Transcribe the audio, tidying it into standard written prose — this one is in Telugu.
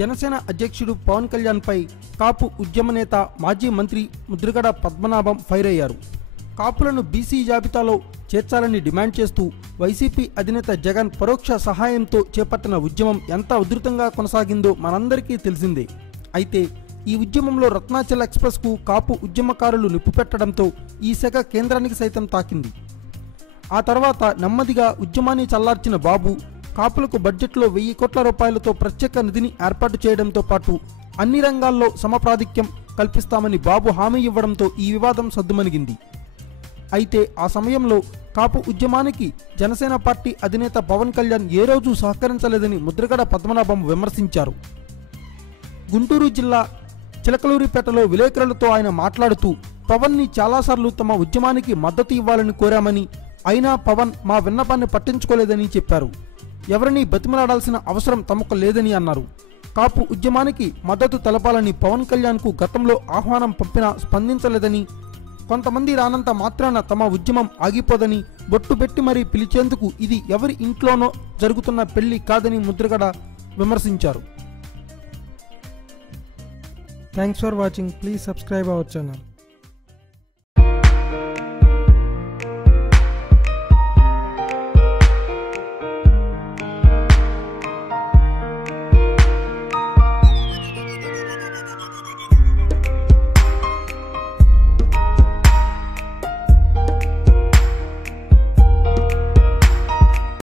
జనసేన అధ్యక్షుడు పవన్ కళ్యాణ్ పై కాపు ఉద్యమ నేత మాజీ మంత్రి ముద్రగడ పద్మనాభం ఫైర్ అయ్యారు. కాపులను బీసీ జాబితాలో చేర్చాలని డిమాండ్ చేస్తూ వైసీపీ అధినేత జగన్ పరోక్ష సహాయంతో చేపట్టిన ఉద్యమం ఎంత ఉధృతంగా కొనసాగిందో మనందరికీ తెలిసిందే. అయితే ఈ ఉద్యమంలో రత్నాచల్ ఎక్స్ప్రెస్కు కాపు ఉద్యమకారులు నిప్పుపెట్టడంతో ఈ శాఖ కేంద్రానికి సైతం తాకింది. ఆ తర్వాత నెమ్మదిగా ఉద్యమాన్ని చల్లార్చిన బాబు కాపులకు బడ్జెట్లో 1000 కోట్ల రూపాయలతో ప్రత్యేక నిధిని ఏర్పాటు చేయడంతో పాటు అన్ని రంగాల్లో సమప్రాధిక్యం కల్పిస్తామని బాబు హామీ ఇవ్వడంతో ఈ వివాదం సద్దుమణిగింది. అయితే ఆ సమయంలో కాపు ఉద్యమానికి జనసేన పార్టీ అధినేత పవన్ కళ్యాణ్ ఏ రోజు సహకరించలేదని ముద్రగడ పద్మనాభం విమర్శించారు. గుంటూరు జిల్లా చిలకలూరిపేటలో విలేకరులతో ఆయన మాట్లాడుతూ పవన్ని చాలాసార్లు తమ ఉద్యమానికి మద్దతు ఇవ్వాలని కోరామని, అయినా పవన్ మా విన్నపాన్ని పట్టించుకోలేదని చెప్పారు. ఎవరిని బతిమలాడాల్సిన అవసరం తమకు లేదని అన్నారు. కాపు ఉద్యమానికి మద్దతు తెలపాలని పవన్ కళ్యాణ్కు గతంలో ఆహ్వానం పంపినా స్పందించలేదని, కొంతమంది రానంత మాత్రాన తమ ఉద్యమం ఆగిపోదని, బొట్టు పెట్టి మరీ పిలిచేందుకు ఇది ఎవరి ఇంట్లోనో జరుగుతున్న పెళ్లి కాదని ముద్రగడ విమర్శించారు. Thanks for watching. Please subscribe our channel.